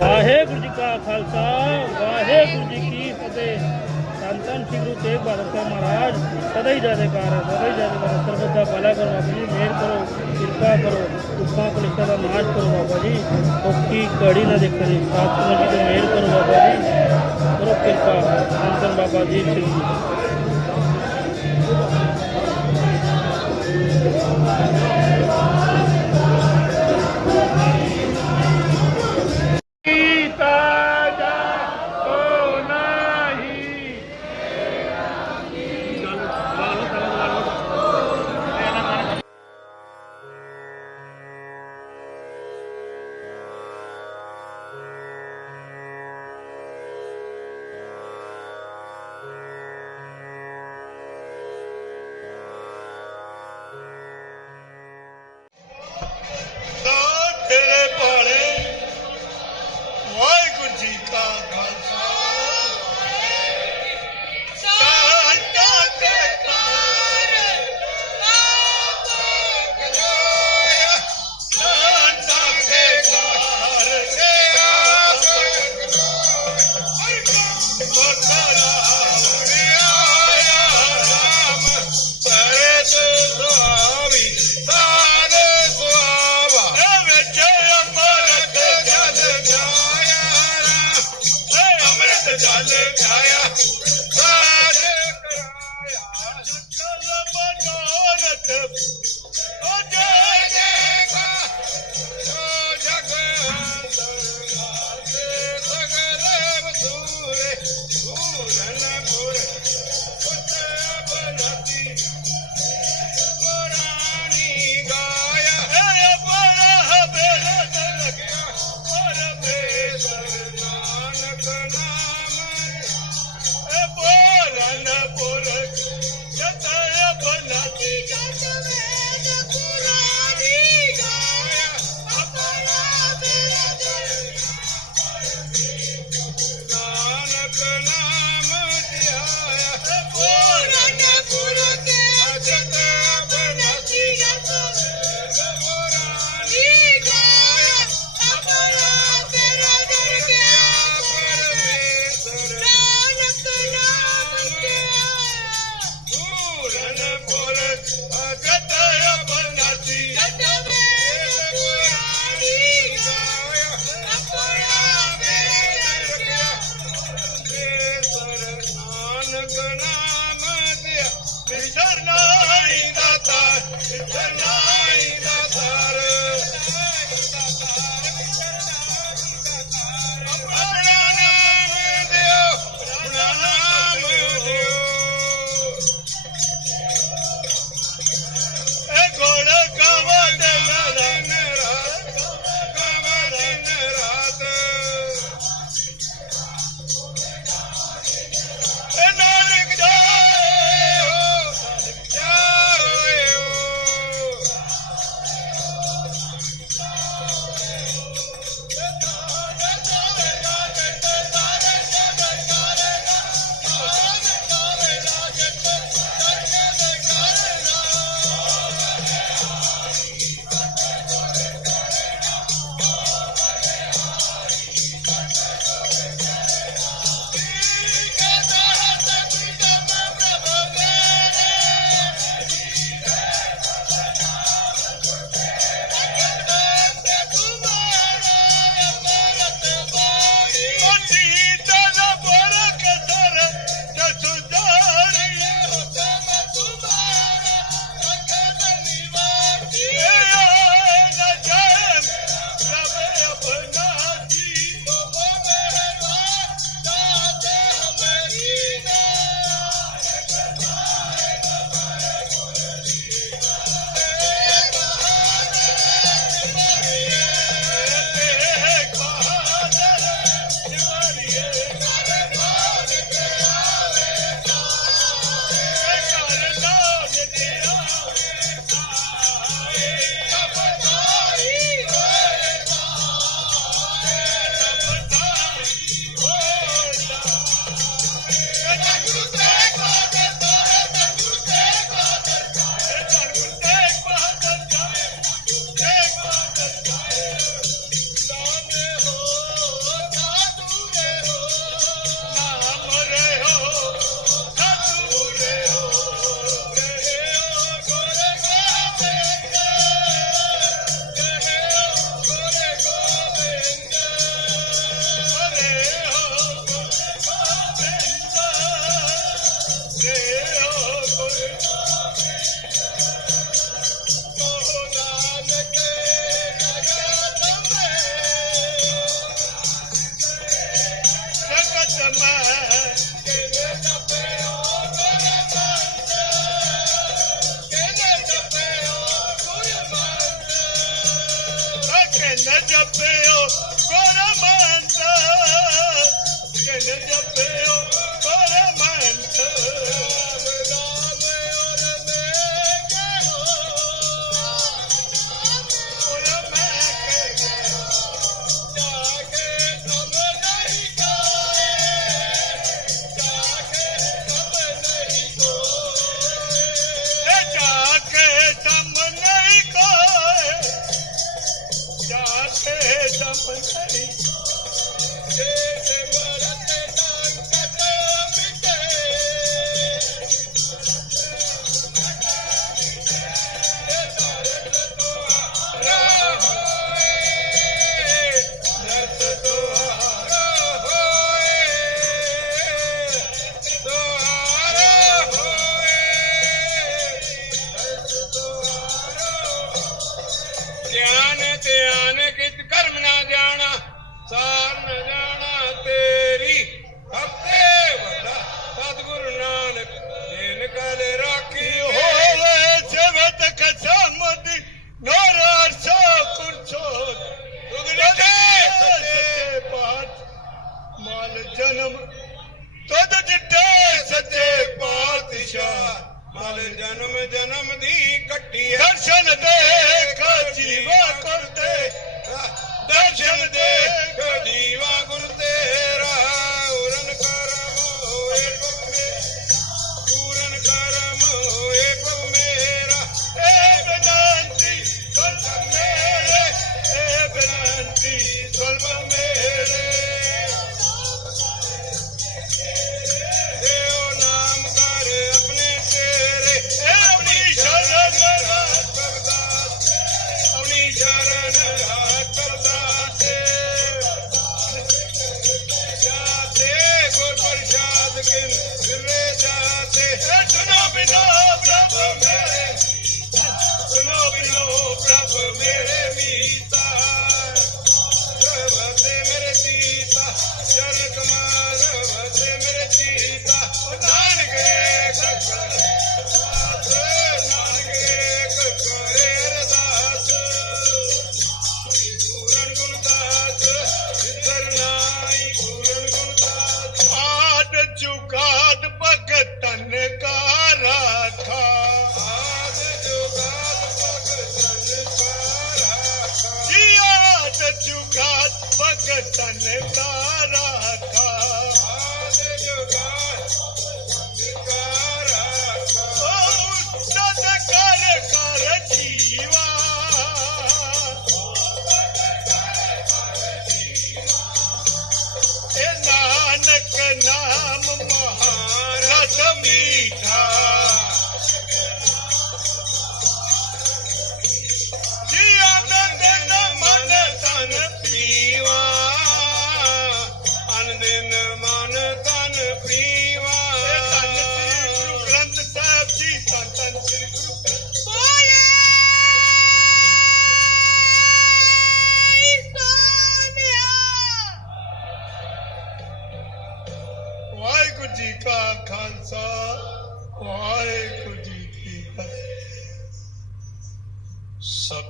ਵਾਹਿਗੁਰੂ ਜੀ ਕਾ ਖਾਲਸਾ, ਵਾਹਿਗੁਰੂ ਜੀ ਕੀ ਫਤਿਹ। ਧੰਨ ਧੰਨ ਸ੍ਰੀ ਗੁਰੂ ਤੇਗ ਬਹਾਦਰ ਸਾਹਿਬ ਮਹਾਰਾਜ, ਸਦਾ ਹੀ ਜੈਕਾਰ ਹੈ ਸਦਾ ਹੀ ਜੈਕਾਰ ਸਰਬਤ ਦਾ ਭਲਾ ਕਰੋ ਬਾਬਾ ਜੀ, ਮਿਹਰ ਕਰੋ, ਕਿਰਪਾ ਕਰੋ ਦੁੱਖਾਂ ਕਲੇਸ਼ਾਂ ਦਾ ਨਾਸ਼ ਕਰੋ ਬਾਬਾ ਜੀ। ਔਖੀ ਕੜੀ ਨਾ ਦੇਖੋ ਜੀ ਸਾਥ ਸਮਝ ਕੇ ਮਿਹਰ ਕਰੋ ਬਾਬਾ ਜੀ। ਕਰੋ ਕਿਰਪਾ ਸੰਤਨ ਬਾਬਾ ਜੀ ਸਿੰਘ ਜੀ ਜਪਿਓ ਗੁਰਮੰਤ। ਜਿਨ ਜਪਿਓ ਗੁਰਮੰਤ। my face. Yeah.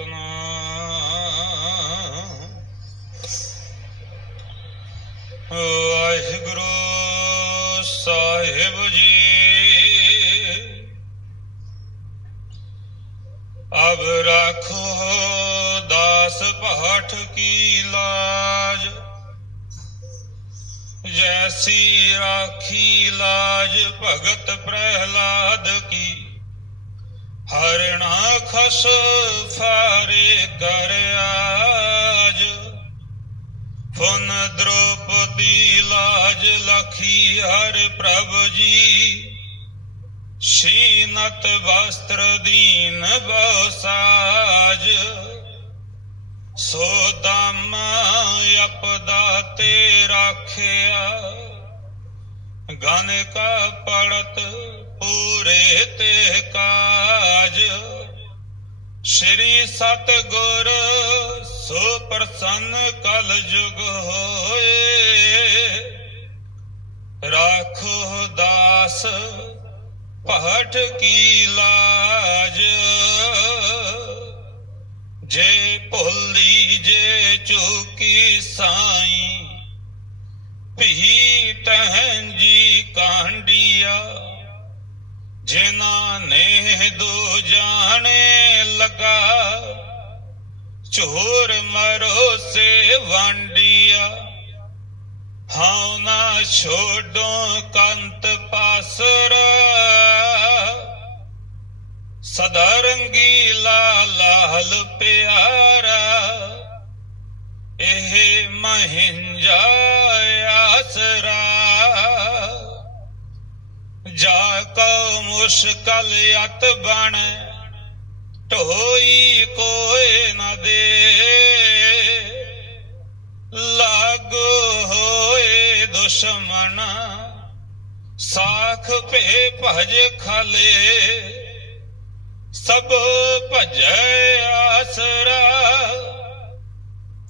Satnam Waheguru Sahib ji ਅਬ ਰੱਖੋ ਦਾਸ ਪਾਠ ਕੀ ਲਾਜ ਜੈਸੀ ਰਾਖੀ ਲਾਜ ਭਗਤ ਪ੍ਰਹਿਲਾਦ ਖਸ ਫਾਰੇ ਕਰ ਆਜ। ਫੁਨ ਦ੍ਰੋਪਦੀ ਲਾਜ ਲਖੀ ਹਰ ਪ੍ਰਭ ਜੀ। ਸ਼ੀਨਤ ਵਸਤਰ ਦੀਨ ਬਉ ਸੋ ਦਮ ਅਪਦਾ ਤੇ ਰਾਖਿਆ। ਗਨ ਕਾ ਪੜਤ ਪੂਰੇ ਤੇ ਕਾਜ। ਸ੍ਰੀ ਸਤਗੁਰ ਸੋ ਪ੍ਰਸੰਨ ਕਲ ਜੁਗ ਹੋਏ। ਰਾਖੋ ਦਾਸ ਪਹਟ ਕੀ ਲਾਜ। ਜੇ ਭੁੱਲੀ ਜੇ ਚੁਕੀ ਸਾਈ, ਭੀ ਤਹਨ ਜੀ ਕਾਂਡੀਆ। ਜਿਨ੍ਹਾਂ ਨੇ ਦੋ ਜਾਣੇ ਲਗਾ ਚੋਰ ਮਰੋ ਸੇ ਵਾਂਡੀਆ। ਹਉ ਨਾ ਛੋਡੋ ਕੰਤ ਪਾਸਰ। ਸਦਾ ਰੰਗੀਲਾ ਲਾਲ ਪਿਆਰਾ। ਇਹ ਮਹਿੰਜਾ ਜਾ ਕੋ ਮੁਸ਼ਕਲ ਅਤ ਬਣ, ਢੋਈ ਕੋਏ ਨਾ ਦੇ। ਲਾਗੋ ਹੋਏ ਦੁਸ਼ਮਣ, ਸਾਖ ਭੇ ਭਜ ਖਲੇ। ਸਭ ਭਜੈ ਆਸਰਾ,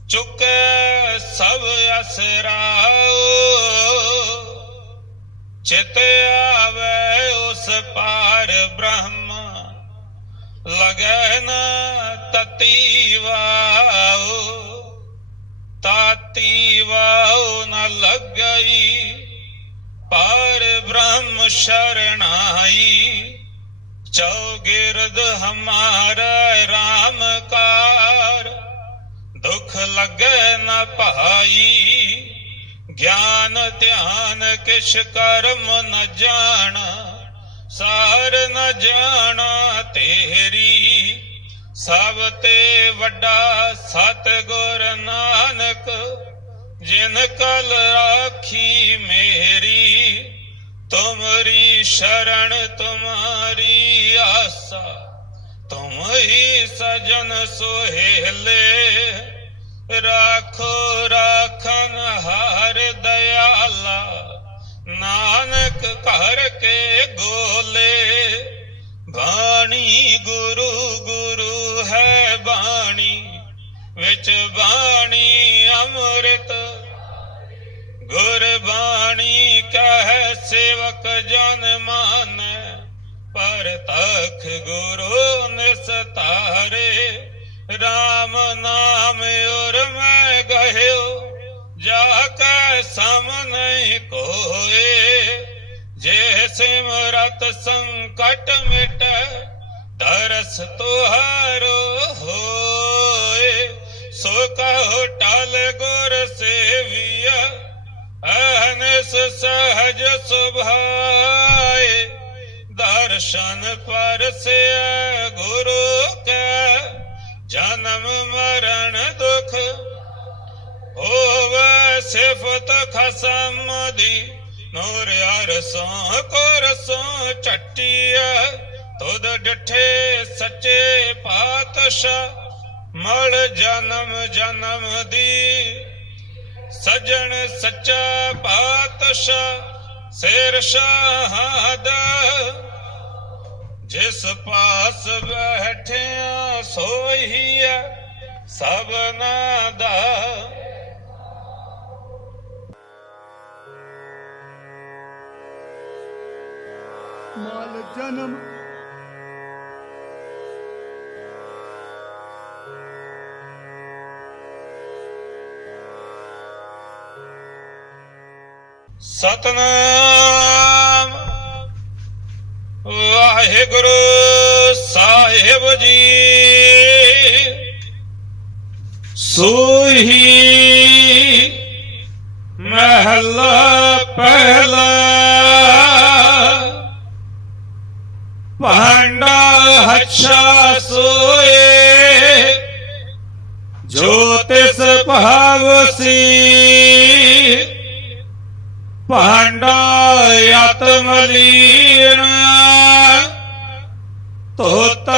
ਚੁੱਕੈ ਸਭ ਅਸਰਾਓ ਚਿਤ ਆਵੇ ਉਸ ਪਾਰ ਬ੍ਰਹਮ, ਲਗੈ ਨ ਤਤੀ ਵਾਓ ਤਾਤੀ ਵਾਓ ਨ ਲੱਗਈ, ਪਾਰ ਬ੍ਰਹਮ ਸ਼ਰਣਾਈ, ਚੌਗਿਰਦ ਹਮਾਰਾ RAM ਕਾਰ, ਦੁਖ ਲੱਗੈ ਨ ਭਾਈ ਗਿਆਨ, ਧਿਆਨ ਕਿਛ ਕਰਮ ਨ ਜਾਣਾ, ਸਾਰ ਨ ਜਾਣਾ ਤੇਰੀ। ਸਭ ਤੇ ਵੱਡਾ ਸਤ ਗੁਰ ਨਾਨਕ, ਜਿਨ ਕਲ ਰਾਖੀ ਮੇਰੀ, ਤੁਮਰੀ ਸ਼ਰਣ ਤੁਮਾਰੀ ਆਸਾ। ਤੁਮ ਹੀ ਸਜਨ ਸੁਹੇਲੇ ਰਾਖੋ ਰਾਖਨ ਹਰ ਦਇਆਲਾ ਨਾਨਕ ਘਰ ਕੇ ਗੋਲੇ ਬਾਣੀ ਗੁਰੂ ਗੁਰੂ ਹੈ ਬਾਣੀ, ਵਿੱਚ ਬਾਣੀ ਅੰਮ੍ਰਿਤ। ਗੁਰਬਾਣੀ ਕਹਿ ਸੇਵਕ ਜਨ ਮਾਨ, ਪਰ ਤਖ ਗੁਰੂ ਨਿਸਤਾਰੇ। RAM ਨਾਮ ਉਰ ਮੈਂ ਗਹਿਓ, ਜਾ ਕੈ ਸਮ ਨਹੀਂ ਕੋਏ। ਜੇ ਸਿਮਰਤ ਸੰਕਟ ਮਿਟ, ਦਰਸ ਤੁਹਾਰੋ ਹੋਏ। ਸੋ ਕਹੋ ਟਲ ਗੁਰ ਸੇਵੀਆ ਅਹਨਸ ਸਹਜ ਸੁਭਾਏ। ਦਰਸ਼ਨ ਪਰਸਿਆ ਗੁਰੂ ਕੈ ਜਨਮ ਮਰਨ ਦੁਖ ਹੋਵੇ ਸਿਫਤ ਖਸਮ ਦੀ। ਨੂਰ ਅਰਸੋਂ ਕੋਰਸੋਂ ਚੱਟੀਆ ਤੁਧ ਡਠੇ ਸੱਚੇ ਪਾਤਸ਼ਾਹ, ਮਲ ਜਨਮ ਜਨਮ ਦੀ। ਸਜਣ ਸੱਚਾ ਪਾਤਸ਼ਾਹ, ਸਿਰ ਸ਼ਹਾਦ ਜਿਸ ਪਾਸ ਬੈਠਿਆ ਸੋਈ ਹੈ ਸਭਨਾ ਦਾ ਮਾਲ ਜਨਮ। ਸਤਨਾਮ। ਵਾਹਿਗੁਰੂ ਸਾਹਿਬ ਜੀ। ਸੋਹੀ ਮਹਲਾ ਪਹਿਲਾ ਭਾਂਡਾ ਹੱਛਾ ਸੋਏ, ਜੋ ਤਿਸ ਭਾਵ ਸੀ। ਭਾਂਡਾ ਆਤਮਲੀਨ ਤੋਤ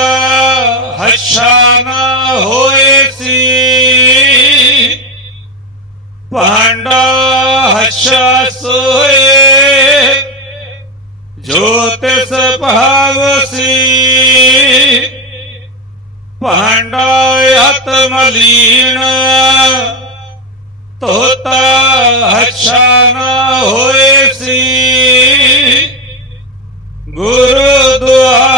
ਹੱਛਾ ਨਾ ਹੋਏ ਸੀ। ਭਾਂਡਾ ਹੱਛਾ ਸੋਏ, ਜੋ ਤਿਸ ਭਾਵ ਸੀ। ਭਾਂਡਾ ਆਤਮਲੀਨ ਤੋਤਾ ਹੱਛਾ ਨਾ ਹੋਏ ਸੀ। ਗੁਰਦੁਆਰ ਹੋਏ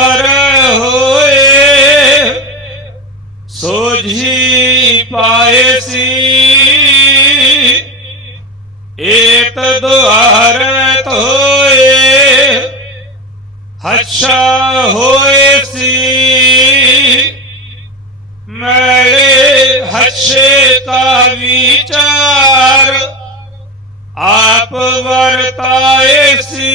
ਹੱਛਾ ਹੋਏ ਸੀ। ਮੇਰੇ ਹੱਛੇ ਕਾ ਵਿਚਾਰ ਆਪ ਵਰਤਾਏ ਸੀ।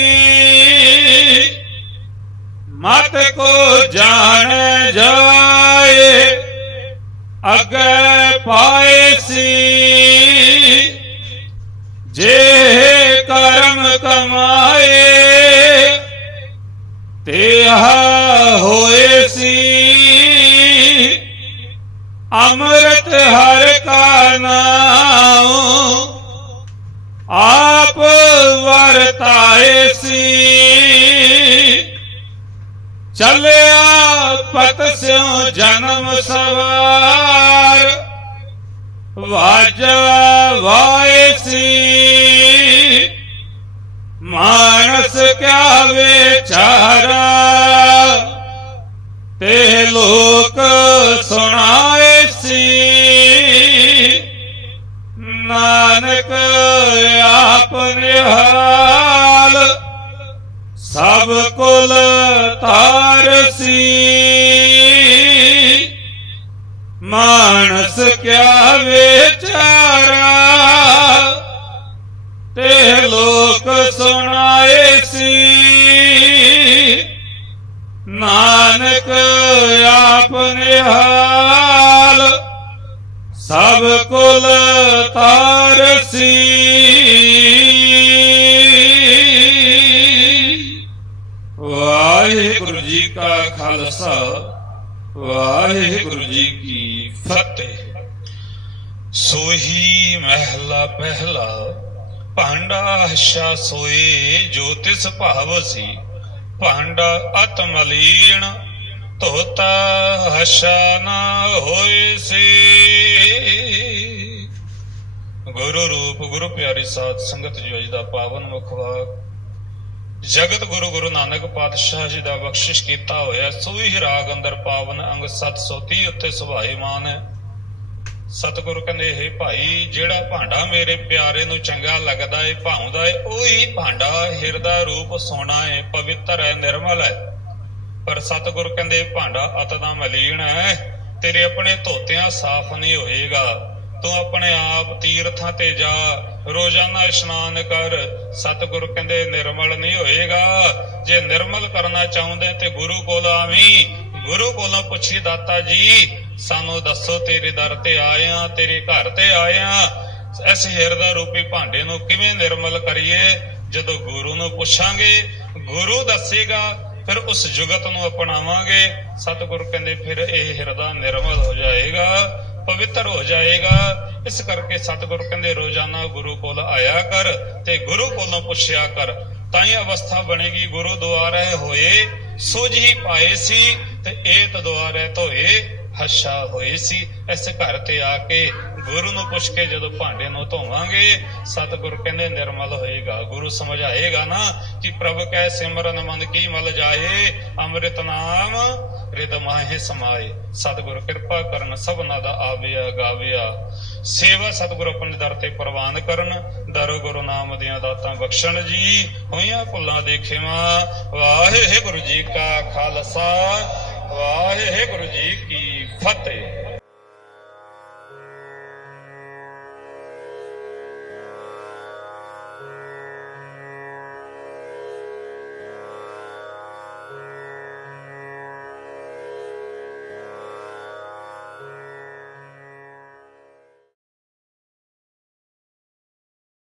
ਮਤ ਕੋ ਜਾਣ ਜਾਏ, ਅਗੇ ਪਾਏ ਸੀ। ਜੇ ਕਰਮ ਕਮਾਏ ਤੇ ਹੋਏ ਸੀ। ਅੰਮ੍ਰਿਤ ਹਰ ਕਾ ਨਾਮ ਆਪ ਵਰਤਾਏ ਸੀ। ਚੱਲਿਆ ਪਤ ਸਿਉ ਜਨਮ ਸਵਾਰ ਵਾਜ ਵਾਏ ਸੀ। ਮਾਨਸ ਕਿਆ ਵਿਚਾਰਾ ਤੇ ਲੋ ਵਾਹਿਗੁਰੂ ਜੀ ਕਾ ਖਾਲਸਾ, ਵਾਹਿਗੁਰੂ ਜੀ ਕੀ ਫਤਿਹ। ਸੋਹੀ ਮਹਿਲਾ ਪਹਿਲਾ, ਭਾਂਡਾ ਹਸ਼ਾ ਸੋਏ ਜੋ ਤਿਸ ਭਾਵ ਸੀ। ਭਾਂਡਾ ਅਤ ਮਲੀਣ ਧੋਤਾ ਹਸ਼ਾ ਨਾ ਹੋਏ ਸੀ। ਗੁਰੂ ਰੂਪ, ਗੁਰੂ ਪਿਆਰੀ ਸਾਧ ਸੰਗਤ ਜੀ, ਅੱਜ ਦਾ ਪਾਵਨ ਮੁਖਵਾਕ ਜਗਤ ਗੁਰੂ ਗੁਰੂ ਨਾਨਕ ਪਾਤਸ਼ਾਹ ਜੀ ਦਾ ਬਖਸ਼ਿਸ਼ ਕੀਤਾ ਹੋਇਆ ਸੋਈ ਰਾਗ ਅੰਦਰ ਪਾਵਨ ਅੰਗ 730 ਉੱਤੇ ਸੁਭਾਈਮਾਨ ਹੈ। ਸਤਿਗੁਰੂ ਕਹਿੰਦੇ, ਹੈ ਭਾਈ, ਜਿਹੜਾ ਭਾਂਡਾ ਮੇਰੇ ਪਿਆਰੇ ਨੂੰ ਚੰਗਾ ਲੱਗਦਾ ਏ, ਭਾਉਂਦਾ ਏ, ਉਹੀ ਭਾਂਡਾ ਹਿਰਦਾ ਰੂਪ ਸੋਨਾ ਏ, ਪਵਿੱਤਰ ਹੈ ਨਿਰਮਲ ਹੈ ਪਰ ਸਤਿਗੁਰੂ ਕਹਿੰਦੇ, ਭਾਂਡਾ ਅਤ ਦਾ ਮਲੀਨ ਹੈ। ਤੇਰੇ ਆਪਣੇ ਧੋਤਿਆਂ ਸਾਫ਼ ਨਹੀਂ ਹੋਏਗਾ। ਤੂੰ ਆਪਣੇ ਆਪ ਤੀਰਥਾਂ ਤੇ ਜਾ, ਰੋਜ਼ਾਨਾ ਇਸ਼ਨਾਨ ਕਰ। ਸਤਿਗੁਰੂ ਕਹਿੰਦੇ, ਨਿਰਮਲ ਨਹੀਂ ਹੋਏਗਾ। ਜੇ ਨਿਰਮਲ ਕਰਨਾ ਚਾਹੁੰਦੇ ਤੇ ਗੁਰੂ ਕੋਲ ਆਵੀਂ। ਗੁਰੂ ਕੋਲੋਂ ਪੁੱਛੀ, ਦਾਤਾ ਜੀ, ਸਾਨੂੰ ਦੱਸੋ ਤੇਰੇ ਦਰ ਤੇ ਆਇਆ, ਤੇਰੇ ਘਰ ਤੇ ਆਇਆ। ਇਸ ਹਿਰਦਾ ਰੂਪੀ ਭਾਂਡੇ ਨੂੰ ਕਿਵੇਂ ਨਿਰਮਲ ਕਰੀਏ? ਜਦੋਂ ਗੁਰੂ ਨੂੰ ਪੁੱਛਾਂਗੇ, ਗੁਰੂ ਦੱਸੇਗਾ, ਫਿਰ ਉਸ ਜੁਗਤ ਨੂੰ ਅਪਣਾਵਾਂਗੇ। ਸਤਿਗੁਰ ਕਹਿੰਦੇ, ਫਿਰ ਇਹ ਹਿਰਦਾ ਨਿਰਮਲ ਹੋ ਜਾਏਗਾ। ਪਵਿੱਤਰ ਹੋ ਜਾਏਗਾ। ਇਸ ਕਰਕੇ ਸਤਿਗੁਰ ਕਹਿੰਦੇ, ਰੋਜ਼ਾਨਾ ਗੁਰੂ ਕੋਲ ਆਇਆ ਕਰ ਤੇ ਗੁਰੂ ਕੋਲੋਂ ਪੁੱਛਿਆ ਕਰ। ਤਾਂ ਹੀ ਅਵਸਥਾ ਬਣੇਗੀ, ਗੁਰੂ ਦੁਆਰੇ ਹੋਏ, ਸੁਝ ਹੀ ਪਾਏ ਸੀ ਤੇ ਏਤ ਦੁਆਰੇ ਧੋਏ। ਹੱਸ਼ਾ ਹੋਏ ਸੀ। ਇਸ ਘਰ ਤੇ ਆ ਕੇ ਗੁਰੂ ਨੂੰ ਪੁੱਛ ਕੇ ਜਦੋਂ ਭਾਂਡੇ ਨੂੰ ਧੋਵਾਂਗੇ, ਸਤਿਗੁਰ ਕਹਿੰਦੇ, ਨਿਰਮਲ ਹੋਏਗਾ। ਗੁਰੂ ਸਮਝਾਏਗਾ ਨਾ ਕਿ ਪ੍ਰਭ ਕੈ, ਸਿਮਰਨ ਮਨ ਕੀ ਮਲ ਜਾਏ, ਅੰਮ੍ਰਿਤ ਨਾਮ ਰਿਦ ਮਾਹੇ ਸਮਾਏ। ਸਤਿਗੁਰ ਕਿਰਪਾ ਕਰਨ ਸਭਨਾ ਦਾ ਆਵਿਆ ਗਾਵਿਆ। ਸੇਵਾ ਸਤਿਗੁਰ ਆਪਣੇ ਦਰ ਤੇ ਪ੍ਰਵਾਨ ਕਰਨ। ਦਰ ਗੁਰੂ ਨਾਮ ਦੀਆਂ ਦਾਤਾਂ ਬਖਸ਼ਣ ਜੀ। ਹੋਈਆਂ ਭੁੱਲਾਂ ਦੇ ਵਾਹਿਗੁਰੂ ਜੀ ਕਾ ਖਾਲਸਾ। ਵਾਹਿਗੁਰੂ ਜੀ ਕੀ ਫਤਿਹ